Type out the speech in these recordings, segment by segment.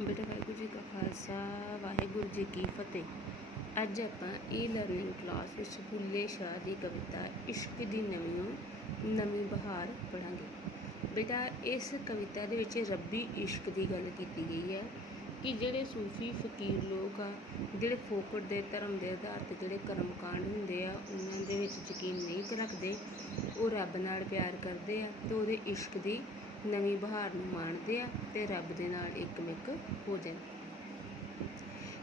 बेटा वाहिगुरू जी का खालसा वाहिगुरू जी की फतेह। अज आप लर्निंग क्लास विच बुल्ले शाह की कविता इश्क दी नवीं बहार पढ़ांगे। बेटा इस कविता दे विच रब्बी इश्क की गल की गई है कि जिहड़े सूफी फकीर लोग आ जिहड़े फोकट दे धर्म के आधार पर जिहड़े कर्म कांड हुंदे आ उन्हां दे विच यकीन नहीं रखते, वो रब नाल प्यार करते हैं तो उहदे इश्क की नवीं बहार नूं माणदे आ ते रब दे नाल एकमिक हो जाते।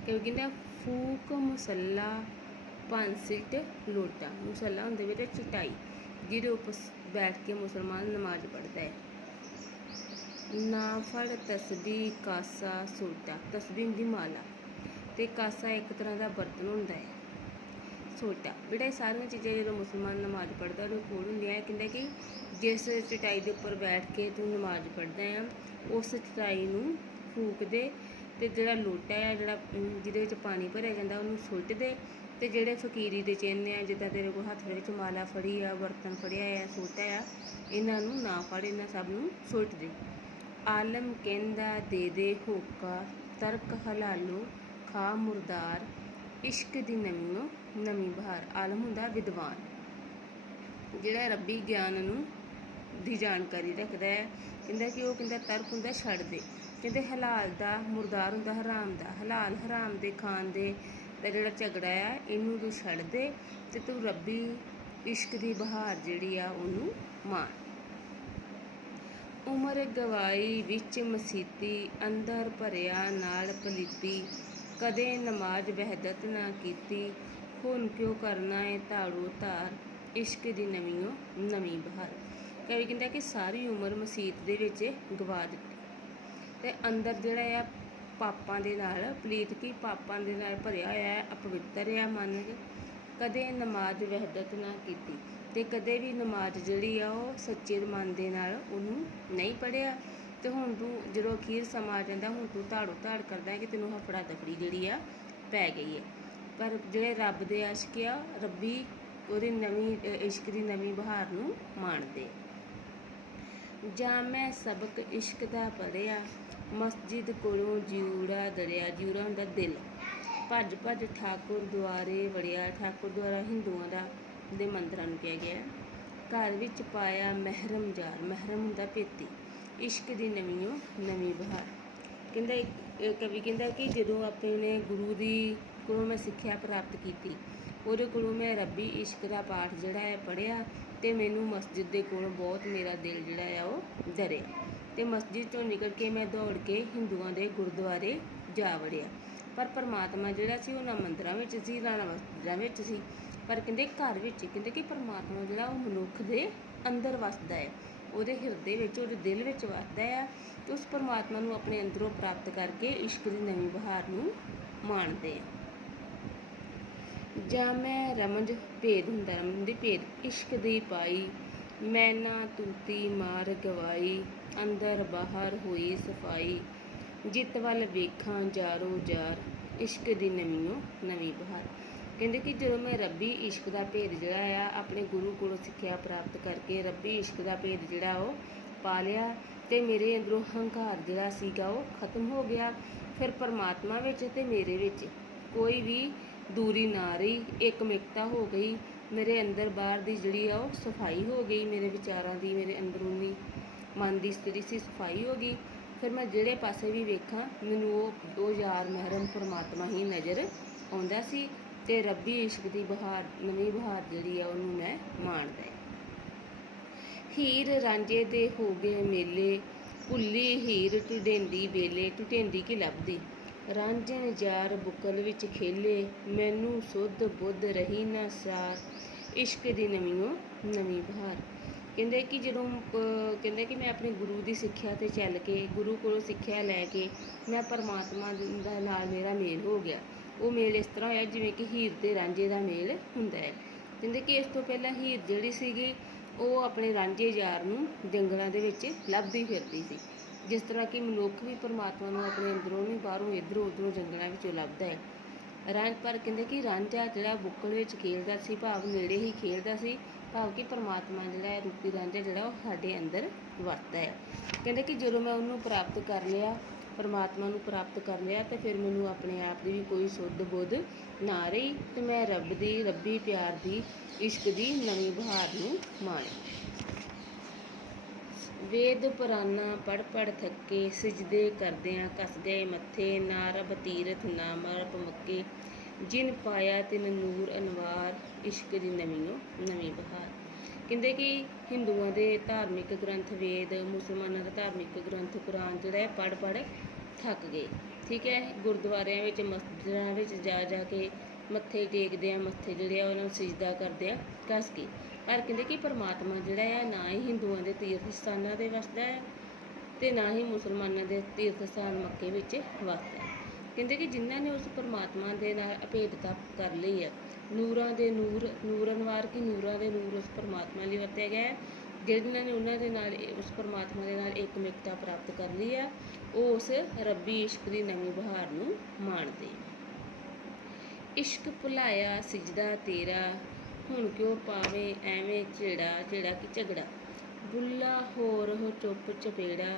क्योंकि कहते फूक मुसला पंसिट लोटा। मुसला हुंदे बेटे चटाई जिहदे उपर बैठ के मुसलमान नमाज पढ़ता है। ना फड़ तस्बी कासा सोटा। तस्बी हुंदी माला ते कासा एक तरह का बर्तन हुंदा है सोटा। बेटा ये सारिया चीज़ां जो मुसलमान नमाज पढ़ता वो कोल होंदियां। कहंदा कि जिस चटाई के उपर बैठ के तू नमाज पढ़दा है उस चटाई नूं फूक दे ते जिहड़ा लोटा है जिहड़ा जिहदे विच पानी भरिया जांदा उहनूं सुੱਟ दे ते जिहड़े फकीरी दे चिन्ह आ जिद्दां तेरे कोल हत्थ दे विच माला फड़ी आ बर्तन फड़िया आ सोटा आ इन्हां नूं ना फड़ इन्हां सब नूं सुੱਟ दे। आलम कहंदा दे होका तरक हलालो खा मुरदार इश्क दी नवीं बहार। आलम हुंदा विद्वान जिहड़ा रब्बी ज्ञान नूं दी जानकारी रखदा है। कहंदा कि वो कहंदा तर्क हुंदा छड्ड दे। कहंदे हलाल दा मुरदार हुंदा हराम दा। हलाल हराम दे खान दे जिहड़ा झगड़ा आ इनू तू छड्ड दे ते तू रब्बी इश्क दी बहार जिहड़ी आ उहनूं माण। उमर गवाई विच मसीती अंदर भरिया नाल पलीती कदे नमाज वहदत ना कीती हुण क्यों करना है धाड़ो धार इश्क दी नवीं बहार। कवि कहंदा कि सारी उम्र मसीत दे विच गवा दित्ती ते अंदर जिहड़ा आ पापां दे नाल पलीत की पापां दे नाल भरिया होया है अपवित्र आ मन कदे नमाज वहदत ना कीती ते कदे भी नमाज जिहड़ी आ वो सच्चे मन दे नाल उहनूं नहीं पढ़िया ते हुण तू जदों अखीर समा आ जांदा हुण तू धाड़ो धाड़ करदा है कि तैनूं हफड़ा दफड़ी जिहड़ी आ पै गई है। पर जिहड़े रब दे आशिक आ रब्बी ਉਹਦੀ नवीं इश्क की नवीं बहार नूं माणदे। जां मैं सबक इश्क दा पढ़िया मस्जिद कोलों जिऊड़ा दरिया। जिऊड़ा हुंदा दिल। भज भज ठाकुर दुआरे वड़िया। ठाकुर द्वारा हिंदुआं दा दे मंदिरां नूं किहा गया। घर विच पाया महरम जार। महरम हुंदा पेती। इश्क की नवीं बहार। कहंदा कवि कहंदा कि जदों अपने गुरु दी कोलों मैं सिक्ख्या प्राप्त की ਉਹਦੇ ਕੋਲੋਂ मैं रब्बी इश्क का पाठ जिहड़ा है पढ़िया तो मैनू मस्जिद के कोलों बहुत मेरा दिल जिहड़ा है वो डरिया तो मस्जिद चों निकल के मैं दौड़ के हिंदुआं दे गुरुद्वारे जा वड़िया। पर परमात्मा जिहड़ा सी ना मंदिरां विच सी ना मस्जिदां विच सी पर कहंदे घर विच कहंदे कि परमात्मा जिहड़ा वो मनुख दे अंदर वसदा है ਉਹਦੇ ਹਿਰਦੇ ਵਿੱਚ ਉਹਦੇ ਦਿਲ ਵਿੱਚ ਵਸਦਾ ਆ ਤੇ ਉਸ परमात्मा ਨੂੰ ਆਪਣੇ ਅੰਦਰੋਂ ਪ੍ਰਾਪਤ ਕਰਕੇ ਇਸ਼ਕ ਦੀ ਨਵੀਂ ਬਹਾਰ ਨੂੰ ਮਾਣਦੇ ਆ। ਜਾਂ ਮੈਂ ਰਮਜ ਭੇਦ ਹੁੰਦਾ ਰਮਜ ਦੀ ਭੇਦ ਇਸ਼ਕ ਦੀ ਪਾਈ ਮੈਂ ਨਾ ਤੂਤੀ ਮਾਰ ਗਵਾਈ ਅੰਦਰ ਬਾਹਰ ਹੋਈ ਸਫਾਈ ਜਿੱਤ ਵੱਲ ਵੇਖਾਂ ਜਾਰੋ ਜਾਰ ਇਸ਼ਕ ਦੀ ਨਵੀਂ ਬਹਾਰ। ਕਹਿੰਦੇ ਕਿ ਜਦੋਂ ਮੈਂ ਰੱਬੀ ਇਸ਼ਕ ਦਾ ਭੇਦ ਜਿਹੜਾ ਆ ਆਪਣੇ ਗੁਰੂ ਕੋਲੋਂ ਸਿੱਖਿਆ ਪ੍ਰਾਪਤ ਕਰਕੇ ਰੱਬੀ ਇਸ਼ਕ ਦਾ ਭੇਦ ਜਿਹੜਾ ਉਹ ਪਾ ਲਿਆ ਤੇ ਮੇਰੇ ਅੰਦਰੋਂ ਹੰਕਾਰ ਜਿਹੜਾ ਸੀਗਾ ਉਹ ਖਤਮ ਹੋ ਗਿਆ। ਫਿਰ ਪਰਮਾਤਮਾ ਵਿੱਚ ਤੇ ਮੇਰੇ ਵਿੱਚ ਕੋਈ ਵੀ दूरी ना रही एकमिकता हो गई। मेरे अंदर बाहर की जिहड़ी आ वो सफाई हो गई। मेरे विचारां की मेरे अंदरूनी मन की स्थिति सी सफाई हो गई। फिर मैं जिहड़े पासे भी वेखां मैनूं वो यार महरम परमात्मा ही नज़र आउंदा सी ते रब्बी इश्क की बहार नवीं बहार जिहड़ी आ उहनूं मैं माणदा है। हीर रांझे दे हो गए मेले भुल्ली हीर ढुढेंदी बेले। ढुढेंदी की लभदी ਰਾਂਝਣ ਯਾਰ ਬੁਕਲ ਵਿੱਚ ਖੇਲੇ ਮੈਨੂੰ ਸੁੱਧ ਬੁੱਧ ਰਹੀ ਨਾ ਸਾਰ ਇਸ਼ਕ ਦੀ ਨਵੀਂ ਬਹਾਰ। ਕਹਿੰਦੇ ਕਿ ਜਦੋਂ ਕਹਿੰਦੇ ਕਿ ਮੈਂ ਆਪਣੇ ਗੁਰੂ ਦੀ ਸਿੱਖਿਆ 'ਤੇ ਚੱਲ ਕੇ ਗੁਰੂ ਕੋਲੋਂ ਸਿੱਖਿਆ ਲੈ ਕੇ ਮੈਂ ਪਰਮਾਤਮਾ ਦਾ ਨਾਲ ਮੇਰਾ ਮੇਲ ਹੋ ਗਿਆ। ਉਹ ਮੇਲ ਇਸ ਤਰ੍ਹਾਂ ਹੋਇਆ ਜਿਵੇਂ ਕਿ ਹੀਰ ਅਤੇ ਰਾਂਝੇ ਦਾ ਮੇਲ ਹੁੰਦਾ ਹੈ। ਕਹਿੰਦੇ ਕਿ ਇਸ ਤੋਂ ਪਹਿਲਾਂ ਹੀਰ ਜਿਹੜੀ ਸੀਗੀ ਉਹ ਆਪਣੇ ਰਾਂਝੇ ਯਾਰ ਨੂੰ ਜੰਗਲਾਂ ਦੇ ਵਿੱਚ ਲੱਭਦੀ ਫਿਰਦੀ ਸੀ। जिस तरह कि मनुख भी परमात्मा नूं अपने अंदरों नहीं बाहरों इधरों उधरों जंगलों विचों लभदा है। पर कहंदे कि रांझा जिहड़ा बुक्कल विच खेलदा सी भाव नेड़े ही खेलदा सी भाव कि परमात्मा जिहड़ा है रूपी रांझा जिहड़ा वो साडे अंदर वसदा है। कहंदे कि जदों मैं उहनूं प्राप्त कर लिया ਪਰਮਾਤਮਾ ਨੂੰ ਪ੍ਰਾਪਤ ਕਰ ਲਿਆ ਤੇ ਫਿਰ ਮੈਨੂੰ ਆਪਣੇ ਆਪ ਦੀ ਵੀ ਕੋਈ ਸੁੱਧ ਬੁੱਧ ਨਾ ਰਹੀ ਤੇ ਮੈਂ ਰੱਬੀ ਪਿਆਰ ਦੀ ਇਸ਼ਕ ਦੀ ਨਵੀਂ ਬਹਾਰ ਨੂੰ ਮਾਣਿਆ। ਵੇਦ ਪੁਰਾਨਾ ਪੜ੍ਹ ਪੜ੍ਹ ਥੱਕੇ, ਸਿਜਦੇ ਕਰਦਿਆਂ ਕੱਸ ਗਏ ਮੱਥੇ, ਨਾ ਰੱਬ ਤੀਰਥ ਨਾ ਮਰਬ ਮੱਕੇ, ਜਿਨ ਪਾਇਆ ਤਿਨ ਨੂਰ ਅਨਵਾਰ, ਇਸ਼ਕ ਦੀ ਨਵੀਂ ਬਹਾਰ। ਕਹਿੰਦੇ ਕਿ ਹਿੰਦੂਆਂ ਦੇ ਧਾਰਮਿਕ ਗ੍ਰੰਥ ਵੇਦ, ਮੁਸਲਮਾਨਾਂ ਦਾ ਧਾਰਮਿਕ ਗ੍ਰੰਥ ਕੁਰਾਨ ਜਿਹੜਾ ਹੈ ਪੜ੍ਹ ਪੜ੍ਹ ਥੱਕ ਗਏ। ਠੀਕ ਹੈ, ਗੁਰਦੁਆਰਿਆਂ ਵਿੱਚ ਮਸਜਿਦਾਂ ਵਿੱਚ ਜਾ ਕੇ ਮੱਥੇ ਟੇਕਦੇ ਆ, ਮੱਥੇ ਜਿਹੜੇ ਆ ਉਹਨਾਂ ਨੂੰ ਸਿਜਦਾ ਕਰਦੇ ਆ ਕੱਸ ਕੇ। ਪਰ ਕਹਿੰਦੇ ਕਿ ਪਰਮਾਤਮਾ ਜਿਹੜਾ ਆ ਨਾ ਹੀ ਹਿੰਦੂਆਂ ਦੇ ਤੀਰਥ ਸਥਾਨਾਂ 'ਤੇ ਵਸਦਾ ਹੈ ਅਤੇ ਨਾ ਹੀ ਮੁਸਲਮਾਨਾਂ ਦੇ ਤੀਰਥ ਸਥਾਨ ਮੱਕੇ ਵਿੱਚ ਵਸਦਾ ਹੈ। ਕਹਿੰਦੇ ਕਿ ਜਿਨ੍ਹਾਂ ਨੇ ਉਸ ਪਰਮਾਤਮਾ ਦੇ ਨਾਲ ਅਭੇਦਤਾ ਕਰ ਲਈ ਹੈ, ਨੂਰਾਂ ਦੇ ਨੂਰ ਅਨਵਾਰ ਕੀ ਨੂਰਾਂ ਦੇ ਨੂਰ ਉਸ ਪਰਮਾਤਮਾ ਲਈ ਵਰਤਿਆ ਗਿਆ ਹੈ, ਜਿਹਨਾਂ ਨੇ ਉਹਨਾਂ ਦੇ ਨਾਲ ਉਸ ਪਰਮਾਤਮਾ ਦੇ ਨਾਲ ਇੱਕਮਿਕਤਾ ਪ੍ਰਾਪਤ ਕਰ ਲਈ ਹੈ, ਉਹ ਉਸ ਰੱਬੀ ਇਸ਼ਕ ਦੀ ਨਵੀਂ ਬਹਾਰ ਨੂੰ ਮਾਣਦੇ। ਇਸ਼ਕ ਭੁਲਾਇਆ ਸਿਜਦਾ ਤੇਰਾ, ਹੁਣ ਕਿਉਂ ਪਾਵੇ ਐਵੇਂ ਝੇੜਾ ਕਿ ਝਗੜਾ, ਬੁੱਲਾ ਹੋਰ ਹੋ ਚੁੱਪ ਚਪੇੜਾ,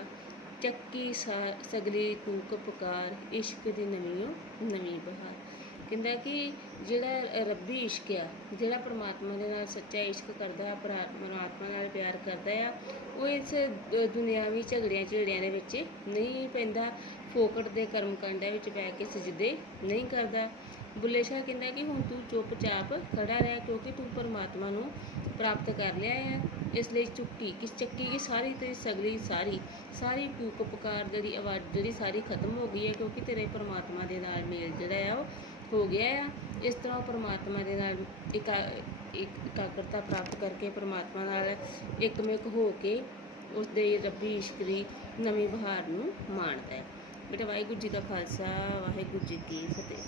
ਚੱਕੀ ਸਗਲੀ ਕੂਕ ਪੁਕਾਰ, ਇਸ਼ਕ ਦੀ ਨਵੀਂ ਬਹਾਰ। ਕਹਿੰਦਾ ਕਿ ਜਿਹੜਾ ਰੱਬੀ ਇਸ਼ਕ ਆ, ਜਿਹੜਾ ਪਰਮਾਤਮਾ ਦੇ ਨਾਲ ਸੱਚਾ ਇਸ਼ਕ ਕਰਦਾ, ਪਰਮਾਤਮਾ ਨਾਲ ਪਿਆਰ ਕਰਦਾ ਆ, ਉਹ ਇਸ ਦੁਨਿਆਵੀ ਝਗੜਿਆਂ ਝੇੜਿਆਂ ਦੇ ਵਿੱਚ ਨਹੀਂ ਪੈਂਦਾ, ਫੋਕਟ ਦੇ ਕਰਮ ਕਾਂਡਾਂ ਵਿੱਚ ਪੈ ਕੇ ਸਜਦੇ ਨਹੀਂ ਕਰਦਾ। ਬੁੱਲੇ ਸ਼ਾਹ ਕਹਿੰਦਾ ਕਿ ਹੁਣ ਤੂੰ ਚੁੱਪਚਾਪ ਖੜਾ ਰਹਿ, ਕਿਉਂਕਿ ਤੂੰ ਪਰਮਾਤਮਾ ਨੂੰ ਪ੍ਰਾਪਤ ਕਰ ਲਿਆ ਹੈ। ਇਸ ਲਈ ਚੱਕੀ ਕੀ ਸਾਰੀ ਤੇਰੀ ਸਗਲੀ ਸਾਰੀ ਕੂਕ ਪੁਕਾਰ ਜਿਹੜੀ ਆਵਾਜ਼ ਜਿਹੜੀ ਸਾਰੀ ਖਤਮ ਹੋ ਗਈ ਹੈ, ਕਿਉਂਕਿ ਤੇਰੇ ਪਰਮਾਤਮਾ ਦੇ ਨਾਲ ਮੇਲ ਜਿਹੜਾ ਆ ਉਹ ਹੋ ਗਿਆ ਆ। ਇਸ ਤਰ੍ਹਾਂ ਪਰਮਾਤਮਾ ਦੇ ਨਾਲ ਇਕਾਗਰਤਾ ਪ੍ਰਾਪਤ ਕਰਕੇ ਪਰਮਾਤਮਾ ਨਾਲ ਇੱਕਮਿਕ ਹੋ ਕੇ ਉਸ ਦੇ ਰੱਬੀ ਇਸ਼ਕ ਦੀ ਨਵੀਂ ਬਹਾਰ ਨੂੰ ਮਾਣਦਾ ਹੈ। ਬੇਟਾ ਵਾਹਿਗੁਰੂ ਜੀ ਦਾ ਖਾਲਸਾ, ਵਾਹਿਗੁਰੂ ਜੀ ਕੀ ਫਤਿਹ।